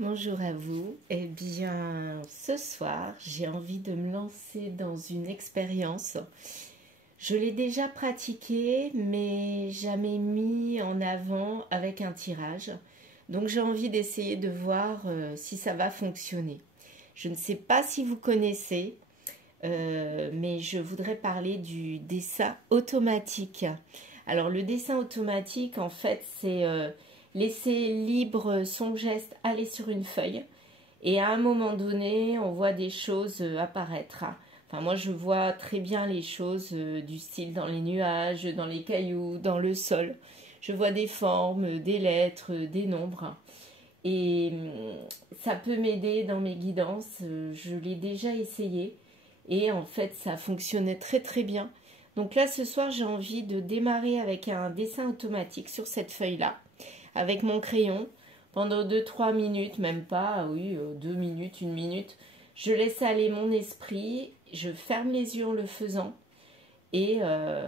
Bonjour à vous. Eh bien, ce soir, j'ai envie de me lancer dans une expérience. Je l'ai déjà pratiquée, mais jamais mis en avant avec un tirage. Donc, j'ai envie d'essayer de voir si ça va fonctionner. Je ne sais pas si vous connaissez, mais je voudrais parler du dessin automatique. Alors, le dessin automatique, en fait, c'est laisser libre son geste aller sur une feuille. Et à un moment donné, on voit des choses apparaître. Enfin, moi, je vois très bien les choses du style dans les nuages, dans les cailloux, dans le sol. Je vois des formes, des lettres, des nombres. Et ça peut m'aider dans mes guidances. Je l'ai déjà essayé. Et en fait, ça fonctionnait très très bien. Donc là, ce soir, j'ai envie de démarrer avec un dessin automatique sur cette feuille-là, avec mon crayon, pendant 2-3 minutes, même pas, oui, 2 minutes, 1 minute. Je laisse aller mon esprit, je ferme les yeux en le faisant, et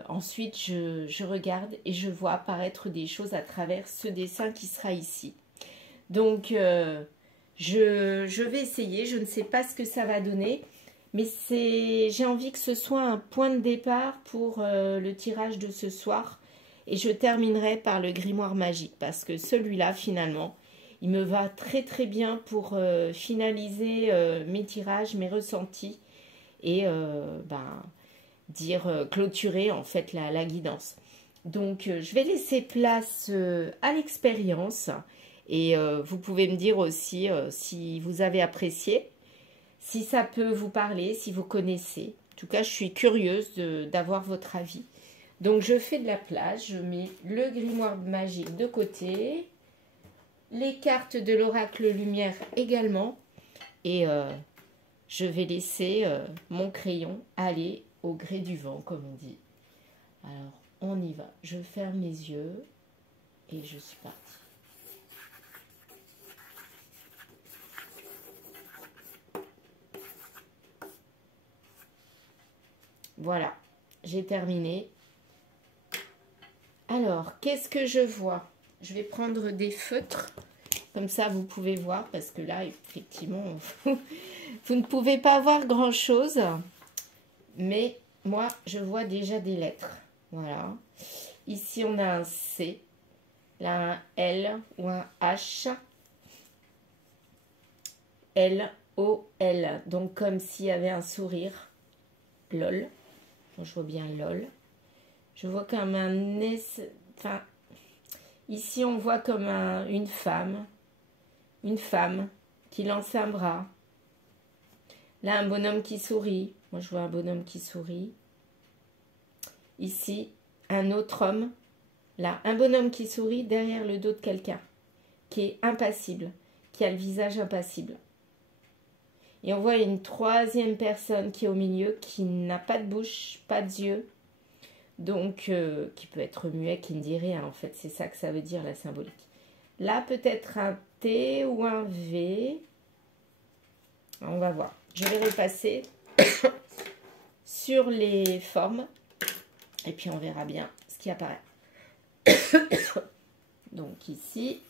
ensuite je regarde et je vois apparaître des choses à travers ce dessin qui sera ici. Donc, je vais essayer, je ne sais pas ce que ça va donner, mais j'ai envie que ce soit un point de départ pour le tirage de ce soir. Et je terminerai par le grimoire magique, parce que celui-là, finalement, il me va très très bien pour finaliser mes tirages, mes ressentis, et clôturer en fait la guidance. Donc, je vais laisser place à l'expérience. Et vous pouvez me dire aussi si vous avez apprécié, si ça peut vous parler, si vous connaissez. En tout cas, je suis curieuse d'avoir votre avis. Donc, je fais de la place. Je mets le grimoire magique de côté. Les cartes de l'oracle lumière également. Et je vais laisser mon crayon aller au gré du vent, comme on dit. Alors, on y va. Je ferme mes yeux et je suis partie. Voilà, j'ai terminé. Alors, qu'est-ce que je vois? Je vais prendre des feutres, comme ça vous pouvez voir, parce que là, effectivement, vous ne pouvez pas voir grand-chose. Mais moi, je vois déjà des lettres. Voilà. Ici, on a un C, là un L ou un H. L-O-L, donc comme s'il y avait un sourire. LOL. Bon, je vois bien LOL. Je vois comme un S. Enfin, ici, on voit comme une femme qui lance un bras. Là, un bonhomme qui sourit. Moi, je vois un bonhomme qui sourit. Ici, un autre homme. Là, un bonhomme qui sourit derrière le dos de quelqu'un, qui est impassible, qui a le visage impassible. Et on voit une troisième personne qui est au milieu, qui n'a pas de bouche, pas d'yeux, donc qui peut être muet, qui ne dit rien en fait. C'est ça que ça veut dire la symbolique. Là, peut-être un T ou un V. On va voir. Je vais repasser sur les formes. Et puis on verra bien ce qui apparaît. Donc ici,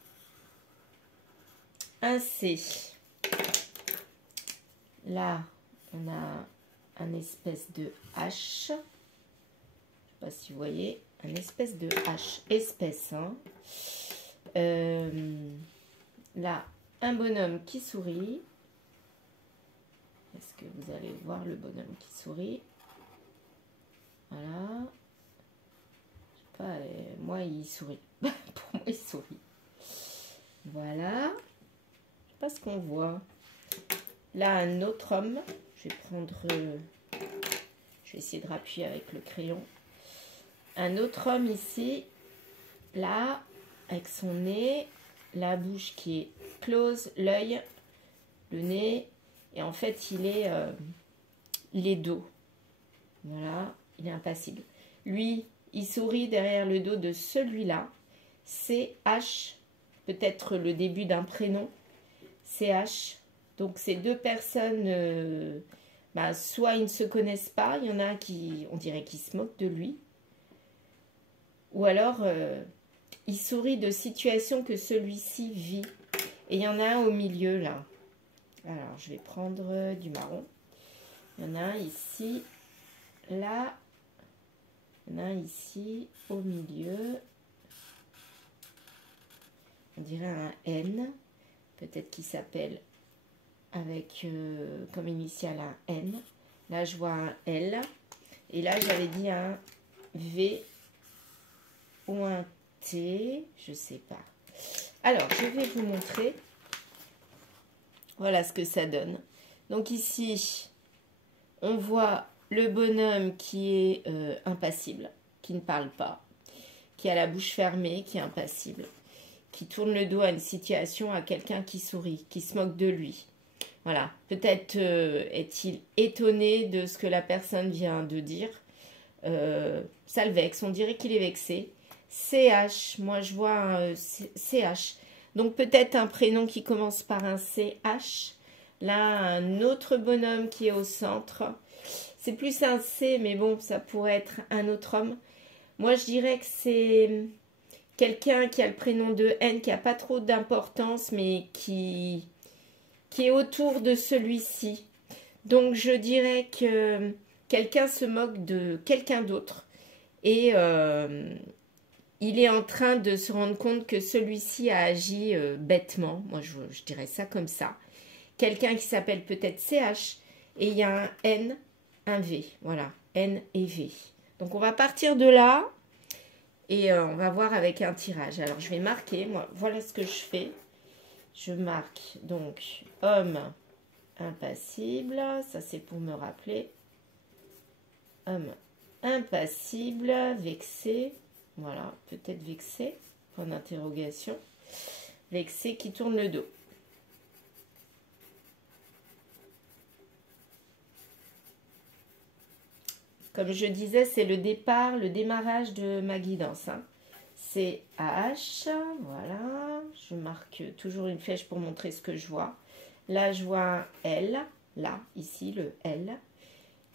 un C. Là, on a un espèce de H. Je ne sais pas si vous voyez. Un espèce de H. Espèce. Hein. Là, un bonhomme qui sourit. Est-ce que vous allez voir le bonhomme qui sourit? Voilà. Je sais pas, moi, il sourit. Pour moi, il sourit. Voilà. Je sais pas ce qu'on voit. Là, un autre homme. Je vais prendre... je vais essayer de rappuyer avec le crayon. Un autre homme ici. Là, avec son nez. La bouche qui est close. L'œil. Le nez. Et en fait, il est dos. Voilà. Il est impassible. Lui, il sourit derrière le dos de celui-là. CH. Peut-être le début d'un prénom. CH. Donc, ces deux personnes, soit ils ne se connaissent pas, il y en a qui, on dirait qu'ils se moquent de lui. Ou alors, il sourit de situations que celui-ci vit. Et il y en a un au milieu, là. Alors, je vais prendre du marron. Il y en a un ici, là. Il y en a un ici, au milieu. On dirait un N. Peut-être qu'il s'appelle avec comme initiale un N. Là, je vois un L. Et là, j'avais dit un V ou un T. Je ne sais pas. Alors, je vais vous montrer. Voilà ce que ça donne. Donc ici, on voit le bonhomme qui est impassible, qui ne parle pas, qui a la bouche fermée, qui est impassible, qui tourne le dos à une situation, à quelqu'un qui sourit, qui se moque de lui. Voilà, peut-être est-il étonné de ce que la personne vient de dire. Ça le vexe, on dirait qu'il est vexé. CH, moi je vois un CH. Donc peut-être un prénom qui commence par un CH. Là, un autre bonhomme qui est au centre. C'est plus un C, mais bon, ça pourrait être un autre homme. Moi, je dirais que c'est quelqu'un qui a le prénom de N, qui n'a pas trop d'importance, mais qui est autour de celui-ci. Donc, je dirais que quelqu'un se moque de quelqu'un d'autre. Et il est en train de se rendre compte que celui-ci a agi bêtement. Moi, je dirais ça comme ça. Quelqu'un qui s'appelle peut-être CH. Et il y a un N, un V. Voilà, N et V. Donc, on va partir de là. Et on va voir avec un tirage. Alors, je vais marquer. Moi, voilà ce que je fais. Je marque donc homme impassible. Ça, c'est pour me rappeler. Homme impassible, vexé. Voilà, peut-être vexé. Point d'interrogation. Vexé qui tourne le dos. Comme je disais, c'est le départ, le démarrage de ma guidance. Hein. C'est H, voilà. Je marque toujours une flèche pour montrer ce que je vois. Là, je vois un L, là, ici, le L,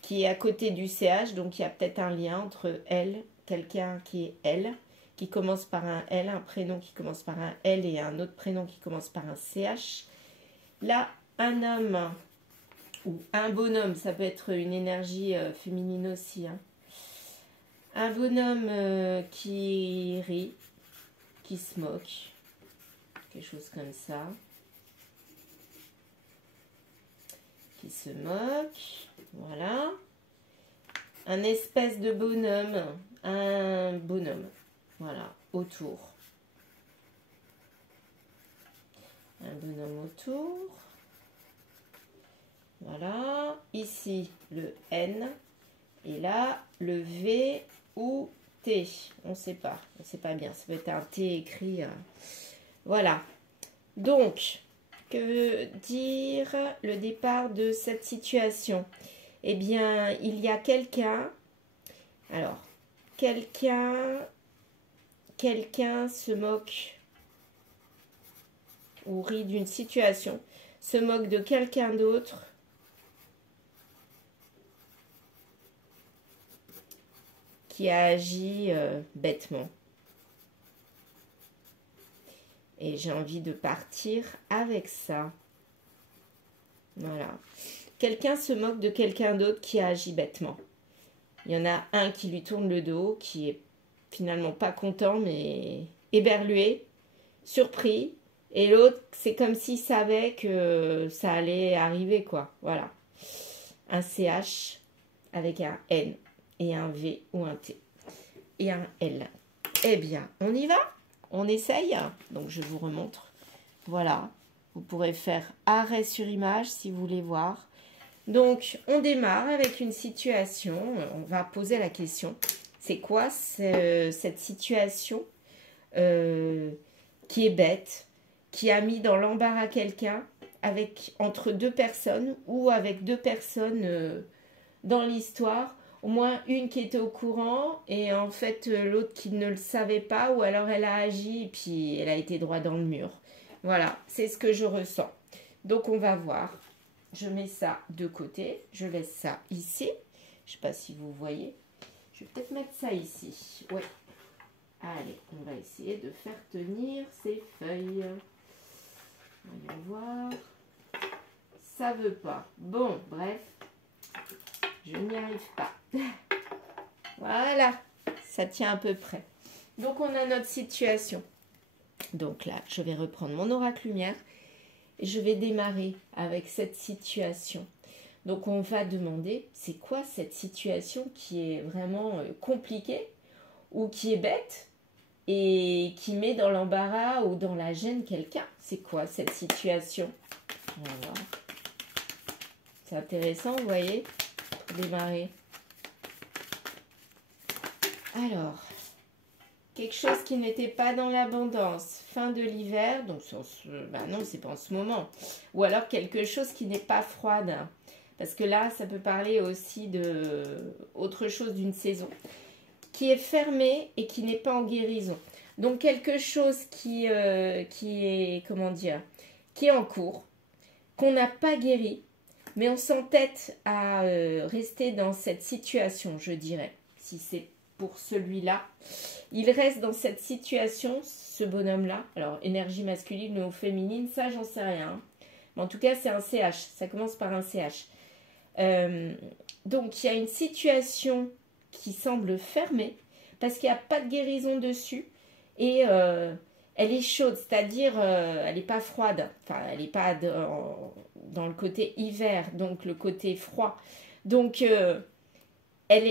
qui est à côté du CH. Donc, il y a peut-être un lien entre L, quelqu'un qui est L, qui commence par un L, un prénom qui commence par un L et un autre prénom qui commence par un CH. Là, un homme ou un bonhomme, ça peut être une énergie féminine aussi. Hein. Un bonhomme qui rit, qui se moque, quelque chose comme ça. Qui se moque, voilà. Un espèce de bonhomme, voilà, autour. Un bonhomme autour. Voilà, ici le N et là le V ou T. On ne sait pas bien. Ça peut être un T écrit. Voilà. Donc, que veut dire le départ de cette situation? Eh bien, il y a quelqu'un. Alors, quelqu'un se moque ou rit d'une situation, se moque de quelqu'un d'autre. Qui a agi bêtement. Et j'ai envie de partir avec ça. Voilà. Quelqu'un se moque de quelqu'un d'autre qui a agi bêtement. Il y en a un qui lui tourne le dos, qui est finalement pas content, mais éberlué, surpris. Et l'autre, c'est comme s'il savait que ça allait arriver, quoi. Voilà. Un CH avec un N. Et un V ou un T. Et un L. Eh bien, on y va? On essaye? Donc, je vous remontre. Voilà. Vous pourrez faire arrêt sur image si vous voulez voir. Donc, on démarre avec une situation. On va poser la question. C'est quoi cette situation qui est bête, qui a mis dans l'embarras quelqu'un entre deux personnes ou avec deux personnes dans l'histoire? Au moins une qui était au courant et en fait l'autre qui ne le savait pas, ou alors elle a agi et puis elle a été droit dans le mur. Voilà, c'est ce que je ressens. Donc on va voir. Je mets ça de côté. Je laisse ça ici. Je ne sais pas si vous voyez. Je vais peut-être mettre ça ici. Oui. Allez, on va essayer de faire tenir ces feuilles. Voyons voir. Ça veut pas. Bon, bref. Je n'y arrive pas. Voilà. Ça tient à peu près. Donc, on a notre situation. Donc là, je vais reprendre mon oracle lumière. Et je vais démarrer avec cette situation. Donc, on va demander, c'est quoi cette situation qui est vraiment compliquée ou qui est bête et qui met dans l'embarras ou dans la gêne quelqu'un? C'est quoi cette situation? On va voir. C'est intéressant, vous voyez, pour démarrer. Alors, quelque chose qui n'était pas dans l'abondance, fin de l'hiver, donc non, c'est pas en ce moment. Ou alors quelque chose qui n'est pas froide, parce que là, ça peut parler aussi de autre chose d'une saison, qui est fermée et qui n'est pas en guérison. Donc quelque chose qui est, comment dire, qui est en cours, qu'on n'a pas guéri, mais on s'entête à rester dans cette situation, je dirais, si c'est pour celui-là. Il reste dans cette situation, ce bonhomme-là. Alors, énergie masculine ou féminine, ça, j'en sais rien. Mais en tout cas, c'est un CH. Ça commence par un CH. Donc, il y a une situation qui semble fermée parce qu'il n'y a pas de guérison dessus. Et elle est chaude, c'est-à-dire elle n'est pas froide. Enfin, elle n'est pas dans le côté hiver, donc le côté froid. Donc, elle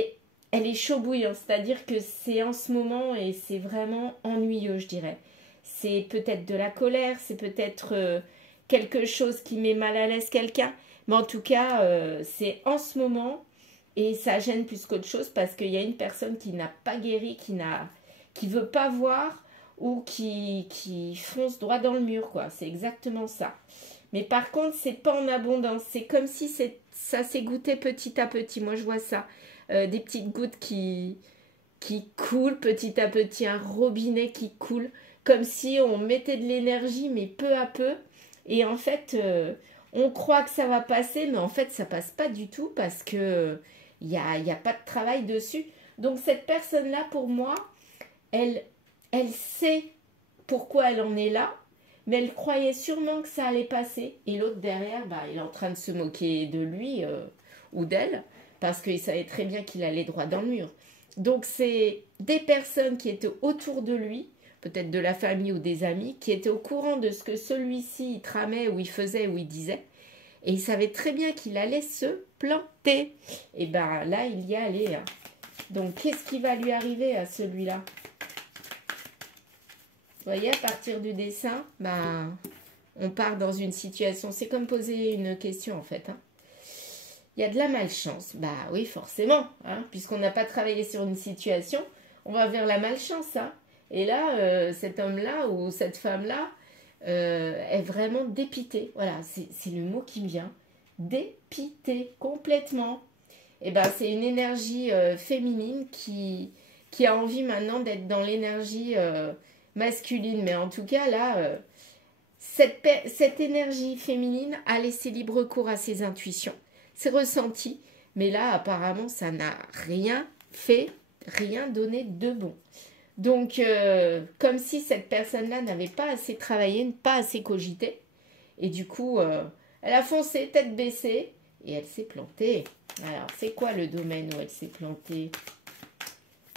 est chaud bouillant, c'est-à-dire que c'est en ce moment et c'est vraiment ennuyeux, je dirais. C'est peut-être de la colère, c'est peut-être quelque chose qui met mal à l'aise quelqu'un, mais en tout cas, c'est en ce moment et ça gêne plus qu'autre chose parce qu'il y a une personne qui n'a pas guéri, qui veut pas voir ou qui fonce droit dans le mur, quoi. C'est exactement ça. Mais par contre, c'est pas en abondance. C'est comme si ça s'est goûté petit à petit. Moi, je vois ça. Des petites gouttes qui coulent petit à petit, un robinet qui coule, comme si on mettait de l'énergie, mais peu à peu. Et en fait, on croit que ça va passer, mais en fait, ça passe pas du tout parce que il y a pas de travail dessus. Donc, cette personne-là, pour moi, elle sait pourquoi elle en est là, mais elle croyait sûrement que ça allait passer. Et l'autre derrière, il est en train de se moquer de lui ou d'elle, parce qu'il savait très bien qu'il allait droit dans le mur. Donc, c'est des personnes qui étaient autour de lui, peut-être de la famille ou des amis, qui étaient au courant de ce que celui-ci il tramait ou il faisait ou il disait. Et il savait très bien qu'il allait se planter. Et là, il y est allé. Donc, qu'est-ce qui va lui arriver à celui-là? Vous voyez, à partir du dessin, on part dans une situation. C'est comme poser une question, en fait. Il y a de la malchance. Oui, forcément. Puisqu'on n'a pas travaillé sur une situation, on va vers la malchance. Et là, cet homme-là ou cette femme-là est vraiment dépité. Voilà, c'est le mot qui me vient. Dépité, complètement. Et c'est une énergie féminine qui a envie maintenant d'être dans l'énergie masculine. Mais en tout cas, là, cette énergie féminine a laissé libre cours à ses intuitions. C'est ressenti, mais là, apparemment, ça n'a rien fait, rien donné de bon. Donc, comme si cette personne-là n'avait pas assez travaillé, pas assez cogité. Et du coup, elle a foncé, tête baissée, et elle s'est plantée. Alors, c'est quoi le domaine où elle s'est plantée?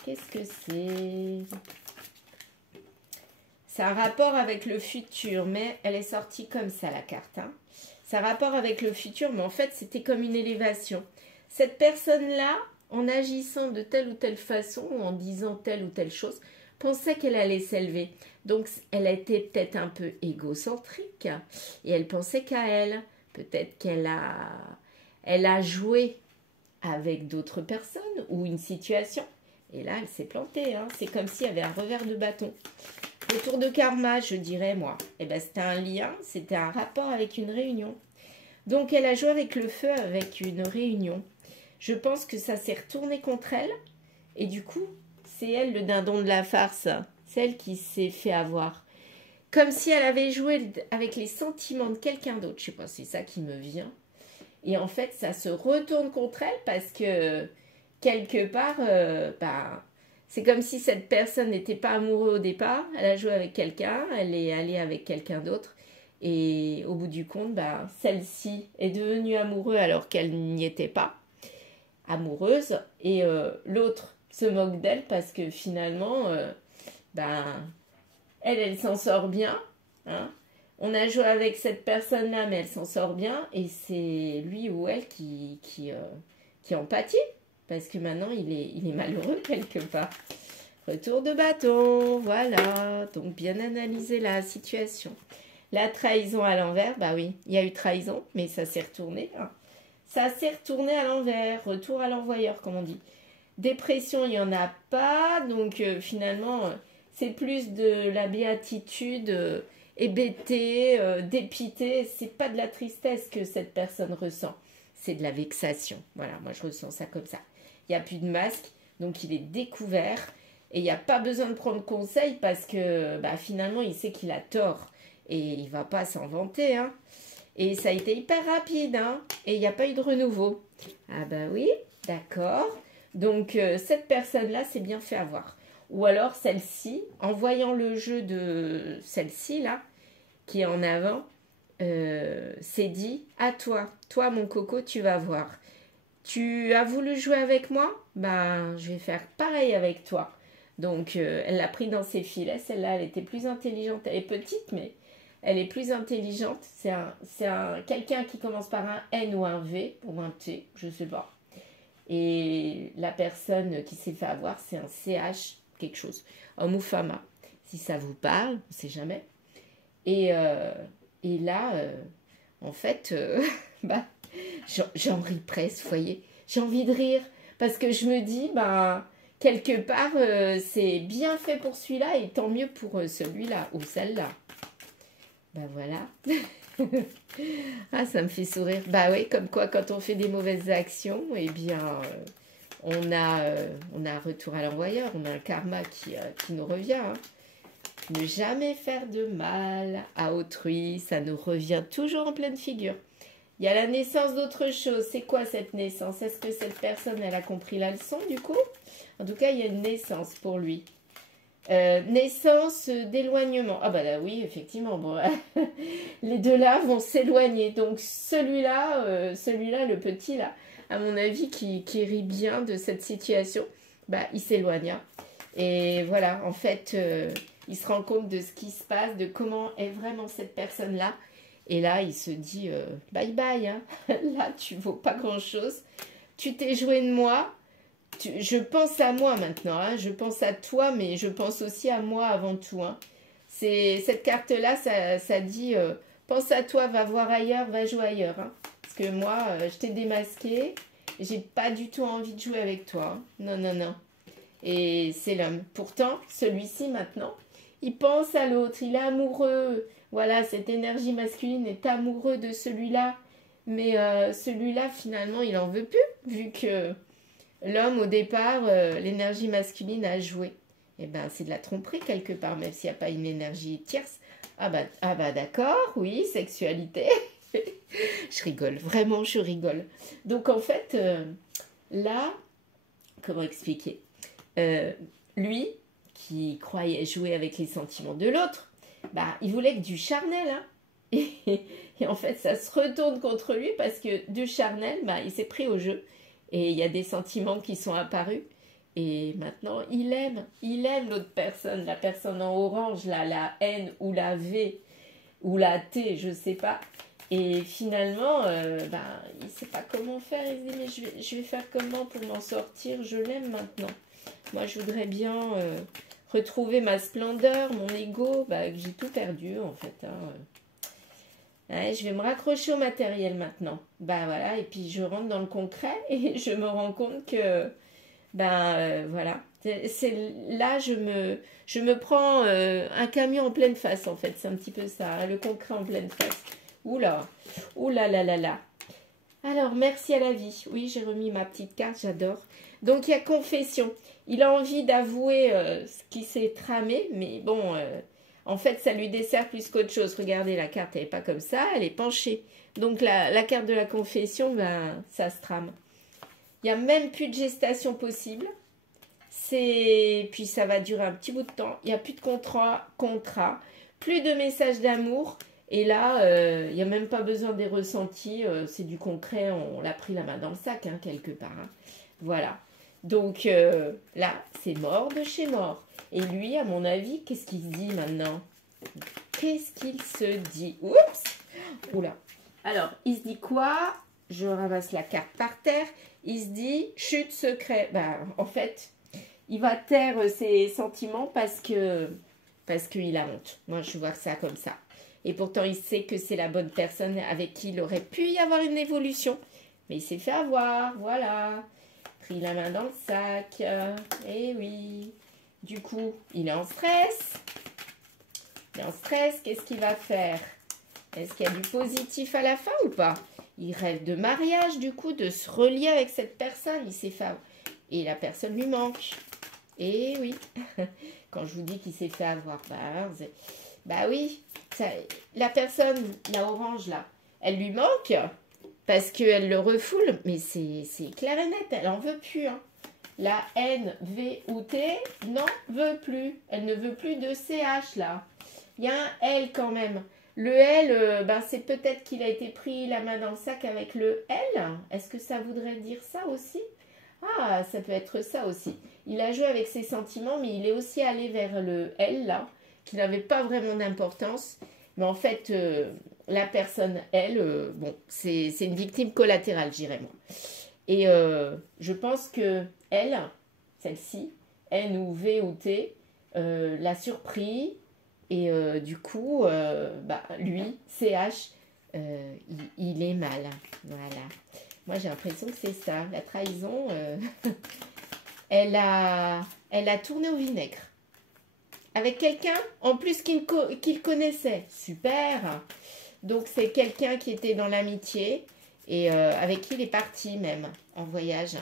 Qu'est-ce que c'est? C'est un rapport avec le futur, mais elle est sortie comme ça, la carte. C'est un rapport avec le futur, mais en fait, c'était comme une élévation. Cette personne-là, en agissant de telle ou telle façon, ou en disant telle ou telle chose, pensait qu'elle allait s'élever. Donc, elle était peut-être un peu égocentrique, et elle pensait qu'à elle. Peut-être qu'elle a joué avec d'autres personnes, ou une situation. Et là, elle s'est plantée. C'est comme s'il y avait un revers de bâton. Le tour de karma, je dirais, moi, c'était un lien, c'était un rapport avec une réunion. Donc, elle a joué avec le feu, avec une réunion. Je pense que ça s'est retourné contre elle. Et du coup, c'est elle le dindon de la farce. C'est elle qui s'est fait avoir. Comme si elle avait joué avec les sentiments de quelqu'un d'autre. Je sais pas, c'est ça qui me vient. Et en fait, ça se retourne contre elle parce que, quelque part, c'est comme si cette personne n'était pas amoureuse au départ. Elle a joué avec quelqu'un, elle est allée avec quelqu'un d'autre. Et au bout du compte, bah, celle-ci est devenue amoureuse alors qu'elle n'y était pas amoureuse. Et l'autre se moque d'elle parce que finalement, bah, elle s'en sort bien. Hein. On a joué avec cette personne-là, mais elle s'en sort bien. Et c'est lui ou elle qui empathie. Parce que maintenant, il est malheureux quelque part. Retour de bâton, voilà. Donc, bien analyser la situation. La trahison à l'envers, bah oui, il y a eu trahison, mais ça s'est retourné. Hein. Ça s'est retourné à l'envers. Retour à l'envoyeur, comme on dit. Dépression, il n'y en a pas. Donc, finalement, c'est plus de la béatitude, hébété, dépité. C'est pas de la tristesse que cette personne ressent. C'est de la vexation. Voilà, moi, je ressens ça comme ça. Il n'y a plus de masque, donc il est découvert. Et il n'y a pas besoin de prendre conseil parce que bah, finalement, il sait qu'il a tort. Et il ne va pas s'en vanter. Hein. Et ça a été hyper rapide. Hein. Et il n'y a pas eu de renouveau. Ah bah oui, d'accord. Donc, cette personne-là s'est bien fait avoir. Ou alors, celle-ci, en voyant le jeu de celle-ci, là, qui est en avant, s'est dit, à toi, mon coco, tu vas voir. Tu as voulu jouer avec moi? Ben, je vais faire pareil avec toi. Donc, elle l'a pris dans ses filets. Celle-là, elle était plus intelligente. Elle est petite, mais elle est plus intelligente. C'est quelqu'un qui commence par un N ou un V, ou un T, je ne sais pas. Et la personne qui s'est fait avoir, c'est un CH, quelque chose. Homme ou femme. Si ça vous parle, on ne sait jamais. Et là, en fait, bah, j'en ris presque, vous voyez. J'ai envie de rire parce que je me dis, bah, quelque part, c'est bien fait pour celui-là et tant mieux pour celui-là ou celle-là. Ben voilà. Ah, ça me fait sourire. Bah oui, comme quoi, quand on fait des mauvaises actions, eh bien, on a un retour à l'envoyeur, on a un karma qui nous revient. Hein. Ne jamais faire de mal à autrui, ça nous revient toujours en pleine figure. Il y a la naissance d'autre chose. C'est quoi cette naissance? Est-ce que cette personne, elle a compris la leçon du coup? En tout cas, il y a une naissance pour lui. Naissance d'éloignement. Ah bah là, oui, effectivement. Bon, les deux là vont s'éloigner. Donc celui-là, le petit là, à mon avis, qui rit bien de cette situation, bah il s'éloigne. Hein. Et voilà, en fait, il se rend compte de ce qui se passe, de comment est vraiment cette personne-là. Et là, il se dit, bye bye, hein. Là, tu vaux pas grand-chose. Tu t'es joué de moi. Je pense à moi maintenant. Hein. Je pense à toi, mais je pense aussi à moi avant tout. Hein. Cette carte-là, ça dit, pense à toi, va voir ailleurs, va jouer ailleurs. Hein. Parce que moi, je t'ai démasqué. J'ai pas du tout envie de jouer avec toi. Hein. Non, non, non. Et c'est l'homme. Pourtant, celui-ci maintenant, il pense à l'autre. Il est amoureux. Voilà, cette énergie masculine est amoureux de celui-là. Mais celui-là, finalement, il en veut plus. Vu que l'homme, au départ, l'énergie masculine a joué. Eh bien, c'est de la tromperie quelque part, même s'il n'y a pas une énergie tierce. Ah bah d'accord, oui, sexualité. Je rigole, vraiment, je rigole. Donc, en fait, là, comment expliquer lui, qui croyait jouer avec les sentiments de l'autre, bah, il voulait que du charnel. Hein. Et en fait, ça se retourne contre lui parce que du charnel, bah, il s'est pris au jeu. Et il y a des sentiments qui sont apparus. Et maintenant, il aime l'autre personne, la personne en orange, là, la N ou la V ou la T, je sais pas. Et finalement, il ne sait pas comment faire. Il se dit, mais je vais faire comment pour m'en sortir? Je l'aime maintenant. Moi, je voudrais bien retrouver ma splendeur, mon ego, que j'ai tout perdu, en fait. Hein. Ouais, je vais me raccrocher au matériel maintenant. Bah voilà, et puis je rentre dans le concret et je me rends compte que, voilà. Là, je me prends un camion en pleine face, en fait. C'est un petit peu ça, hein, le concret en pleine face. Oula, oula là là là. Alors, merci à la vie. Oui, j'ai remis ma petite carte, j'adore. Donc, il y a confession. Il a envie d'avouer ce qui s'est tramé, mais bon, en fait, ça lui dessert plus qu'autre chose. Regardez, la carte, elle n'est pas comme ça, elle est penchée. Donc, la carte de la confession, ça se trame. Il n'y a même plus de gestation possible. Puis, ça va durer un petit bout de temps. Il n'y a plus de contrat, plus de messages d'amour. Et là, il n'y a même pas besoin des ressentis, c'est du concret, on l'a pris la main dans le sac, hein, quelque part. Hein. Voilà. Donc là, c'est mort de chez mort. Et lui, à mon avis, qu'est-ce qu'il se dit maintenant? Qu'est-ce qu'il se dit? Oups! Oula. Alors, il se dit quoi? Je ramasse la carte par terre. Il se dit chute secret. Ben, en fait, il va taire ses sentiments parce qu'il a honte. Moi, je vois ça comme ça. Et pourtant, il sait que c'est la bonne personne avec qui il aurait pu y avoir une évolution. Mais il s'est fait avoir, voilà. Pris la main dans le sac. Eh oui. Du coup, il est en stress. Il est en stress, qu'est-ce qu'il va faire? Est-ce qu'il y a du positif à la fin ou pas? Il rêve de mariage, du coup, de se relier avec cette personne. Il s'est fait avoir. Et la personne lui manque. Eh oui. Quand je vous dis qu'il s'est fait avoir, bah oui. Ça, la personne, la orange, là, elle lui manque parce qu'elle le refoule. Mais c'est clair et net, elle en veut plus. Hein. La N-V-O-T n'en veut plus. Elle ne veut plus de CH, là. Il y a un L quand même. Le L, c'est peut-être qu'il a été pris la main dans le sac avec le L. Est-ce que ça voudrait dire ça aussi? Ah, ça peut être ça aussi. Il a joué avec ses sentiments, mais il est aussi allé vers le L, là, qui n'avait pas vraiment d'importance. Mais en fait, la personne, elle, bon, c'est une victime collatérale, je dirais moi. Et je pense que elle, celle-ci, N ou V ou T, l'a surpris. Et du coup, lui, CH, il est mal. Voilà. Moi, j'ai l'impression que c'est ça. La trahison, elle a tourné au vinaigre. Avec quelqu'un, en plus, qu'il connaissait. Super. Donc, c'est quelqu'un qui était dans l'amitié et avec qui il est parti même en voyage.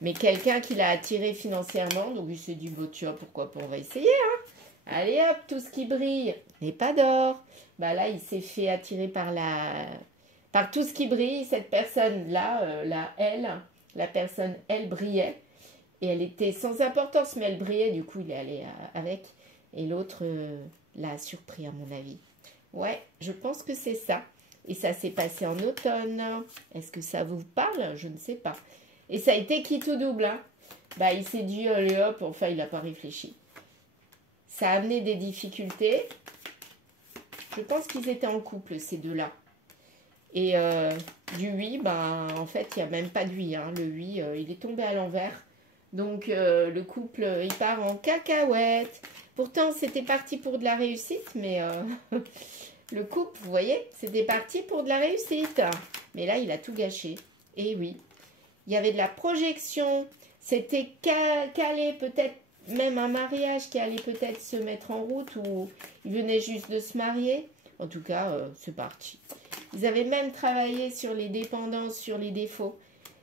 Mais quelqu'un qui l'a attiré financièrement. Donc, il s'est dit, bon, tu vois, pourquoi pas, on va essayer, hein. Allez hop, tout ce qui brille n'est pas d'or. Bah là, il s'est fait attirer par tout ce qui brille. Cette personne-là, la personne, elle brillait. Et elle était sans importance, mais elle brillait. Du coup, il est allé avec. Et l'autre l'a surpris, à mon avis. Ouais, je pense que c'est ça. Et ça s'est passé en automne. Est-ce que ça vous parle? Je ne sais pas. Et ça a été qui tout double, hein. Bah, il s'est dit, allez hop, enfin, il n'a pas réfléchi. Ça a amené des difficultés. Je pense qu'ils étaient en couple, ces deux-là. Et du 8, en fait, il n'y a même pas de 8. Hein. Le 8, il est tombé à l'envers. Donc, le couple, il part en cacahuète. Pourtant, c'était parti pour de la réussite, mais le couple, vous voyez, c'était parti pour de la réussite. Mais là, il a tout gâché. Et oui, il y avait de la projection. C'était calé peut-être. Même un mariage qui allait peut-être se mettre en route ou ils venaient juste de se marier. En tout cas, c'est parti. Ils avaient même travaillé sur les dépendances, sur les défauts.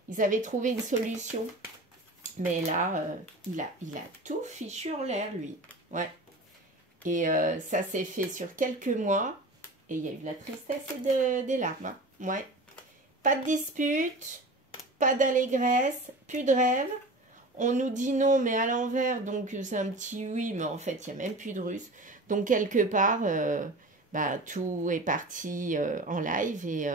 Ils avaient trouvé une solution. Mais là, il a tout fichu en l'air, lui. Ouais. Et ça s'est fait sur quelques mois. Et il y a eu de la tristesse et des larmes. Hein. Ouais. Pas de dispute, pas d'allégresse, plus de rêve. On nous dit non, mais à l'envers, donc c'est un petit oui, mais en fait, il n'y a même plus de russe. Donc, quelque part, tout est parti en live et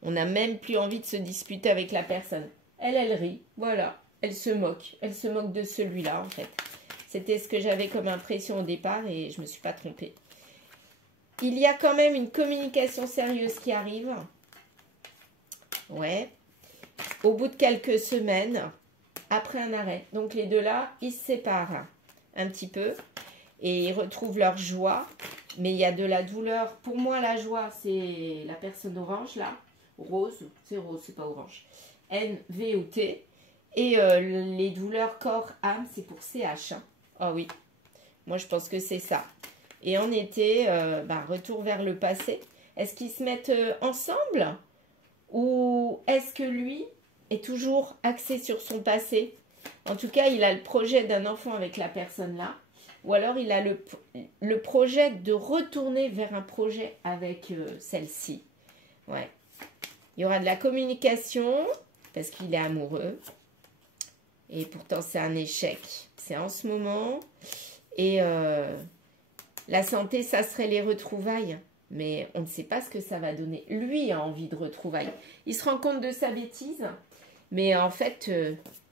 on n'a même plus envie de se disputer avec la personne. Elle rit, voilà, elle se moque de celui-là, en fait. C'était ce que j'avais comme impression au départ et je ne me suis pas trompée. Il y a quand même une communication sérieuse qui arrive. Ouais. Au bout de quelques semaines... Après un arrêt. Donc les deux là, ils se séparent un petit peu et ils retrouvent leur joie. Mais il y a de la douleur. Pour moi, la joie, c'est la personne orange là. Rose, c'est pas orange. N, V ou T. Et les douleurs corps, âme, c'est pour CH. Hein. Ah oui, moi je pense que c'est ça. Et en été, retour vers le passé. Est-ce qu'ils se mettent ensemble? Ou est-ce que lui... est toujours axé sur son passé. En tout cas, il a le projet d'un enfant avec la personne là. Ou alors, il a le projet de retourner vers un projet avec celle-ci. Ouais. Il y aura de la communication parce qu'il est amoureux. Et pourtant, c'est un échec. C'est en ce moment. Et la santé, ça serait les retrouvailles. Mais on ne sait pas ce que ça va donner. Lui a envie de retrouvailles. Il se rend compte de sa bêtise, mais en fait,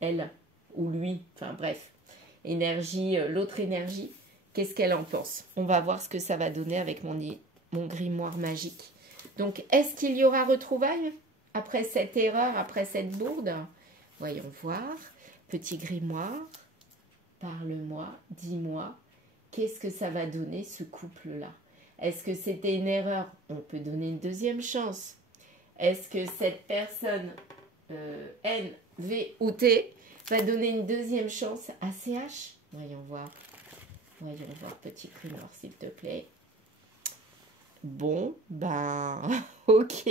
elle ou lui, enfin bref, énergie, l'autre énergie, qu'est-ce qu'elle en pense? On va voir ce que ça va donner avec mon grimoire magique. Donc, est-ce qu'il y aura retrouvailles après cette erreur, après cette bourde? Voyons voir. Petit grimoire, parle-moi, dis-moi, qu'est-ce que ça va donner ce couple-là? Est-ce que c'était une erreur? On peut donner une deuxième chance. Est-ce que cette personne, N, V ou T, va donner une deuxième chance à CH? Voyons voir. Voyons voir, petit grimoire, s'il te plaît. Bon, ben, ok.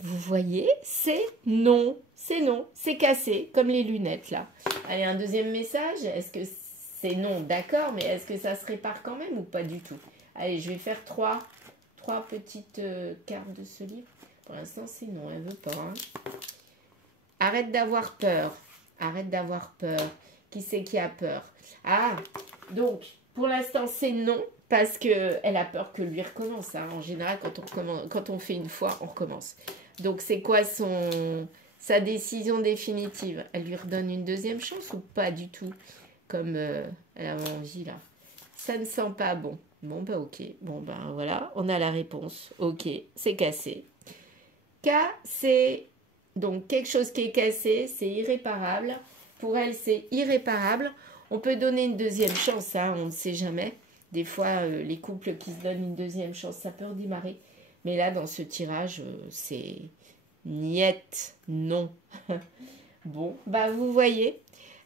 Vous voyez, c'est non. C'est non, c'est cassé, comme les lunettes, là. Allez, un deuxième message. Est-ce que c'est non? D'accord, mais est-ce que ça se répare quand même ou pas du tout? Allez, je vais faire trois petites cartes de ce livre. Pour l'instant, c'est non, elle veut pas. Hein. Arrête d'avoir peur. Arrête d'avoir peur. Qui c'est qui a peur? Ah, donc, pour l'instant, c'est non, parce qu'elle a peur que lui recommence. Hein. En général, quand on fait une fois, on recommence. Donc, c'est quoi sa décision définitive? Elle lui redonne une deuxième chance ou pas du tout? Comme elle avait envie, là. Ça ne sent pas bon. Bon, bah ok. Bon, ben voilà, on a la réponse. Ok, c'est cassé. Cassé. Donc, quelque chose qui est cassé, c'est irréparable. Pour elle, c'est irréparable. On peut donner une deuxième chance, hein, on ne sait jamais. Des fois, les couples qui se donnent une deuxième chance, ça peut redémarrer. Mais là, dans ce tirage, c'est niet, non. Bon, bah vous voyez,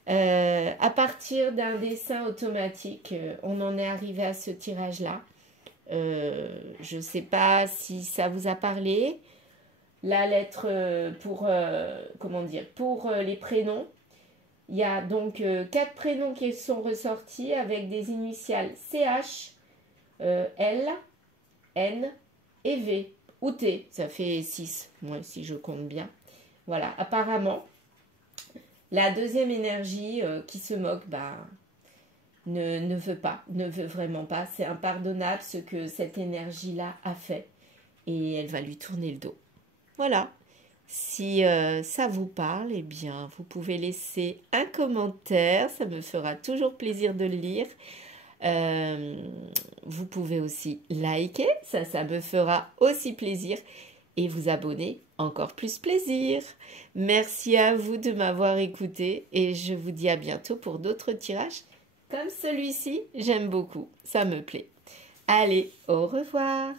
à partir d'un dessin automatique, on en est arrivé à ce tirage-là. Je ne sais pas si ça vous a parlé. La lettre pour, comment dire, pour les prénoms. Il y a donc 4 prénoms qui sont ressortis avec des initiales CH, L, N et V. Ou T, ça fait 6, moi si je compte bien. Voilà, apparemment, la deuxième énergie qui se moque, bah, ne veut pas, ne veut vraiment pas. C'est impardonnable ce que cette énergie-là a fait. Et elle va lui tourner le dos. Voilà. Si ça vous parle, eh bien, vous pouvez laisser un commentaire. Ça me fera toujours plaisir de le lire. Vous pouvez aussi liker. Ça me fera aussi plaisir. Et vous abonner, encore plus plaisir. Merci à vous de m'avoir écouté. Et je vous dis à bientôt pour d'autres tirages comme celui-ci. J'aime beaucoup. Ça me plaît. Allez, au revoir.